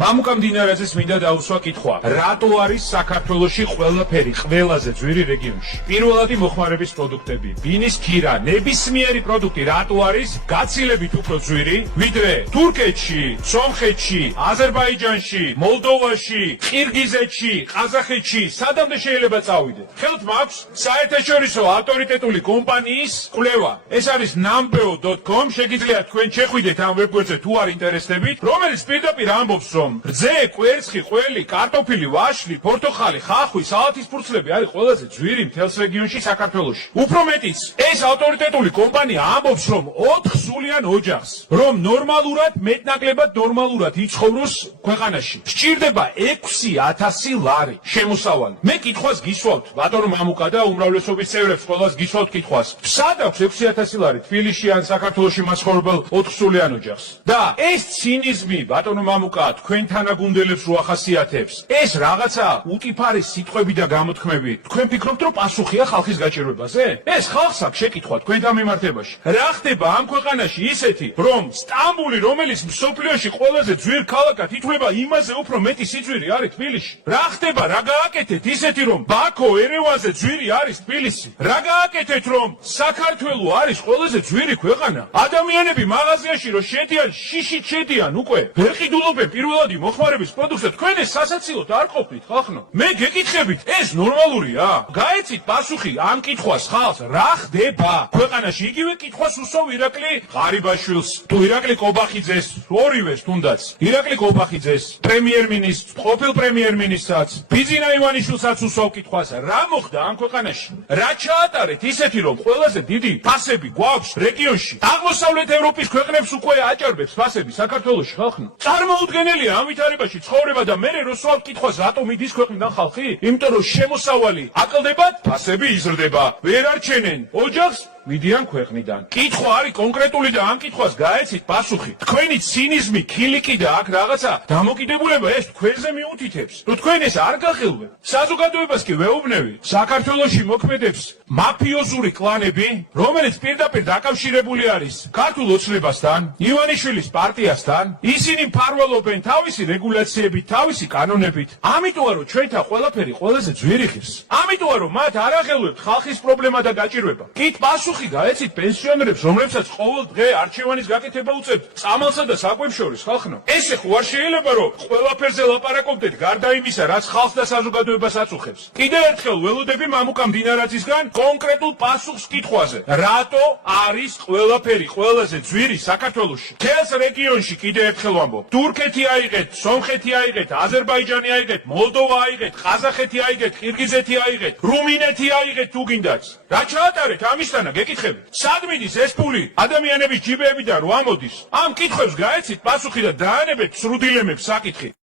მამუკა მდინარაძეს მინდა დაუსვა კითხვა. რატო არის საქართველოში ყველაფერი ყველაზე ძვირი რეგიონში? პირველადი მოხმარების პროდუქტები, ბინის ქირა, ნებისმიერი პროდუქტი რატო არის გაცილებით უფრო ძვირი, ვიდრე თურქეთში, სომხეთში, აზერბაიჯანში, მოლდოვაში, ყირგიზეთში, ყაზახეთში, სადამდე შეიძლება წავიდეთ? ხელთ მაქვს საერთაშორისო ავტორიტეტული კომპანიის კვლევა. ეს არის numbeo.com, შეგიძლიათ თქვენ შეხვიდეთ ამ ვებგვერდზე თუ არ ინტერესდებით, რომელიც პირდაპირ ამბობს, რომ რძე, კვერცხი, ყველი, კარტოფილი, ვაშლი, პორტოხალი, ხახვი, სალათის ფურცლები არის ყველაზე ძვირი მთელს რეგიონში საქართველოში. უფრო მეტიც, ეს ავტორიტეტული კომპანია ამბობს, რომ 4 სულიან ოჯახს, რომ ნორმალურად, მეტნაკლებად ნორმალურად იცხოვროს ქვეყანაში, სჭირდება 6,000 ლარი შემოსავალი. მე კითხვას გისვავთ, ბატონო მამუკა და უმრავლესობის წევრებს ყველას გისვავთ კითხვას. სად აქვს 6,000 ლარი თბილისში ან საქართველოში მაცხოვრებელ 4 სულიან ოჯახს? და ეს ცინიზმი, ბატონო მამუკა, თქვენ თანაგუნდელებს რო ახასიათებს, ეს რაღაცა უტიფარი სიტყვები და გამოთქმები. თქვენ ფიქრობთ, რომ პასუხია ხალხის გაჭირვებაზე? ეს ხალხს აქვს შეკითხვა თქვენთან მიმართებაში. რა ხდება ამ ქვეყანაში ისეთი, რომ სტამბული, რომელიც მსოფლიოში ყველაზე ძვირ ქალაქად ითვლება, იმაზე უფრო მეტი სიძვირი არის თბილისში? რა ხდება, რა გააკეთეთ ისეთი, რომ ბაქო, ერევანზე ძვირი არის თბილისი? რა გააკეთეთ, რომ საქართველო არის ყველაზე ძვირი ქვეყანა? ადამიანები მაღაზიაში რო შედიან, შიშით შედიან უკვე. ვერ ყიდულობენ პირველადი მოხმარების პროდუქტებს, თქვენ ეს სასაცილოდ არ ყოფნით ხალხო. მე გეკითხებით, ეს ნორმალურია? გაეცით პასუხი ამ კითხვას ხალხს, რა ხდება ქვეყანაში? იგივე კითხვას უსვავ ირაკლი ღარიბაშვილს, თუ ირაკლი კობახიძეს, ორივეს თუნდაც. ირაკლი კობახიძეს, პრემიერ-მინისტრს, ყოფილ პრემიერ-მინისტრსაც, ბიძინა ივანიშვილსაც უსვავ კითხვას, რა მოხდა ამ ქვეყანაში? რა ჩაატარეთ ისეთი, რომ ყველაზე დიდი ფასები გვაქვს რეგიონში? აღმოსავლეთ ევროპის ქვეყნებს უკვე აჭარბებს ფასები საქართველოში ხალხო. წარმოუდგენელია ამ ვითარებაში ცხოვრება და მე როსვავ კითხვას, რატომ მიდის ქვეყნიდან ხალხი? იმიტომ რომ შემოსავალი აკლდებათ, ფასები იზრდება. ვერ არჩენენ ოჯახს, მიდიან ქვეყნიდან. კითხვა არის კონკრეტული და ამ კითხვას გაეცით პასუხი. თქვენი ცინიზმი, ქილიკი და აქ რაღაცა დამოკიდებულება ეს თქვენზე მიუთითებს. თუ თქვენ ეს არ გახილვებ, საზოგადოებას კი ვეუბნები, საქართველოში მოქმედებს მაფიოზური კლანები, რომელიც პირდაპირ დაკავშირებული არის ქართულ ოცნებასთან, ივანიშვილის პარტიასთან. ისინი მფარველობენ თავისი რეგულაციებით, თავისი კანონებით. ამიტოა რომ ჩვენთან ყველაფერი ყველაზე ძვირი ხირს. ამიტოა რომ მათ არ აღელვებთ ხალხის პრობლემა და გაჭირვება. კით პასუხი გაეცით პენსიონერებს, რომლებსაც ყოველ დღე არჩევანის გაკეთება უწევთ წამალსა და საკვებს შორის ხალხო. ესე ხო არ შეიძლება რომ ყველაფერზე ლაპარაკობდეთ გარდა იმისა, რაც ხალხს და საზოგადოებას აწუხებს. კიდევ ერთხელ ველოდები მამუკა მდინარაძისგან კონკრეტულ პასუხს კითხვაზე. რატო არის ყველაფერი ყველაზე ძვირი საქართველოში? მთელს რეგიონში კიდევ ერთხელ ვამბობ, თურქეთი აიღეთ, სომხეთი აიღეთ, აზერბაიჯანი აიღეთ, მოლდოვა აიღეთ, ყაზახეთი აიღეთ, ყირგიზეთი აიღეთ, რუმინეთი აიღეთ თუ გინდაც. რა ჩაატარეთ ამისთანა გეკითხებით? სად მიდის ეს ფული ადამიანების ჯიბეებიდან რო ამოდის? ამ კითხვებს გაეცით პასუხი და დაანებეთ სრუდილემებს საკითხი.